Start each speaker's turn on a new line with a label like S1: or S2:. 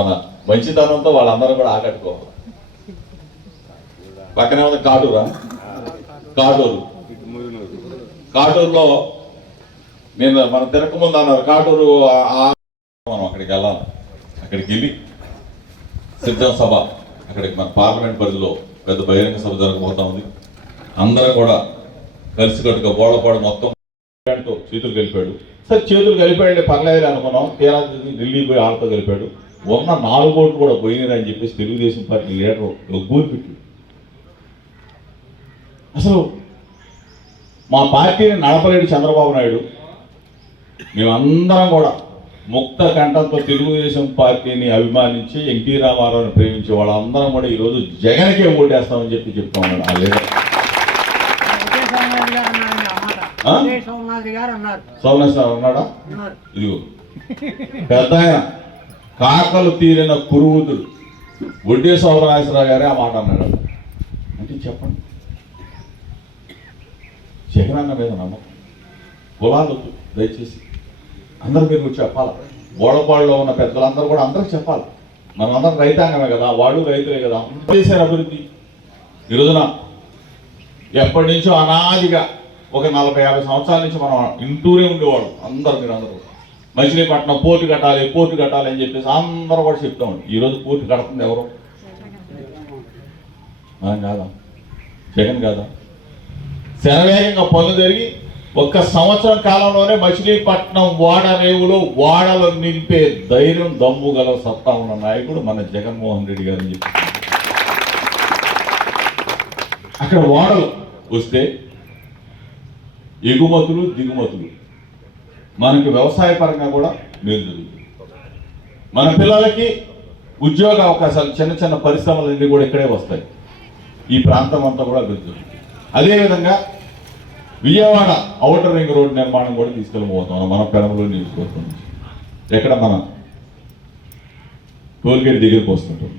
S1: తన మంచితనంతో వాళ్ళందరూ కూడా ఆకట్టుకోవాలి. పక్కనే ఉంది కాటూరా? కాటూరు. కాటూరులో నేను మనం తినకముందు అన్నారు కాటూరు మనం అక్కడికి వెళ్ళాలి. అక్కడికి వెళ్ళి సిద్ధం సభ అక్కడికి మన పార్లమెంట్ పరిధిలో పెద్ద బహిరంగ సభ జరగబోతా ఉంది. అందరూ కూడా కలిసికట్టుగా బోడపాడు మొత్తం చేతులు కలిపాడు. సరే చేతులు కలిపాడు పర్లేదు అనుకున్నాం. తీరా ఢిల్లీ పోయి ఆళ్ళతో కలిపాడు. ఉన్న నాలుగు ఓట్లు కూడా పోయినాయి అని చెప్పేసి తెలుగుదేశం పార్టీ లీడర్ గూరు పెట్టి అసలు మా పార్టీని నడపలేడు చంద్రబాబు నాయుడు. మేమందరం కూడా ముక్త కంఠంతో తెలుగుదేశం పార్టీని అభిమానించి ఎన్టీ రామారావుని ప్రేమించే వాళ్ళందరం కూడా ఈరోజు జగన్కే ఓటేస్తామని చెప్పి చెప్తా ఉన్నాడు ఆ లీడర్.
S2: సోమనాథ్
S1: ఉన్నాడా?
S2: ఉన్నారు.
S1: ఇదిగో. పెద్ద కాకలు తీరిన కురువుతుడు వడ్డీ శోభనాశ్వరరావు గారే ఆ మాట అన్నాడు. అంటే చెప్పండి. జగనన్న మీద నమ్మకం. కులాలు దయచేసి. అందరి మీరు కూడా చెప్పాలి? గోడపాడులో ఉన్న పెద్దలందరూ కూడా అందరికి చెప్పాలి? మనం అందరం రైతాంగమే కదా వాళ్ళు రైతులే కదా. చేశారు అభివృద్ధి. ఈరోజున ఎప్పటి నుంచో అనాదిగా ఒక నలభై యాభై సంవత్సరాల నుంచి మనం ఇంటూరే ఉండేవాళ్ళం. అందరూ మీరు అందరూ. మచిలీపట్నం పోర్టు కట్టాలి పోర్టు కట్టాలి అని చెప్పేసి అందరూ కూడా చెప్తా ఈ ఈరోజు పోర్టు కడుతుంది ఎవరు? మనం కాదా? జగన్ కాదా? శరవేగంగా పనులు జరిగి ఒక్క సంవత్సరం కాలంలోనే మచిలీపట్నం వాడ రేవులో వాడలు నింపే ధైర్యం దమ్ము గల సత్తా ఉన్న నాయకుడు మన జగన్మోహన్ రెడ్డి గారు అని చెప్పి అక్కడ వాడలు వస్తే ఎగుమతులు దిగుమతులు. మనకి వ్యవసాయ పరంగా కూడా మేలు జరుగుతుంది. మన పిల్లలకి ఉద్యోగ అవకాశాలు చిన్న చిన్న పరిశ్రమలన్నీ కూడా ఇక్కడే వస్తాయి. ఈ ప్రాంతం అంతా కూడా అభివృద్ధి జరుగుతుంది. అదేవిధంగా విజయవాడ ఔటర్ రింగ్ రోడ్ నిర్మాణం కూడా తీసుకెళ్ళబోతున్నాం మన పెరంలో నియోజకవర్గం నుంచి. ఎక్కడ మన టోల్గేట్ దగ్గరికి వస్తుంటాం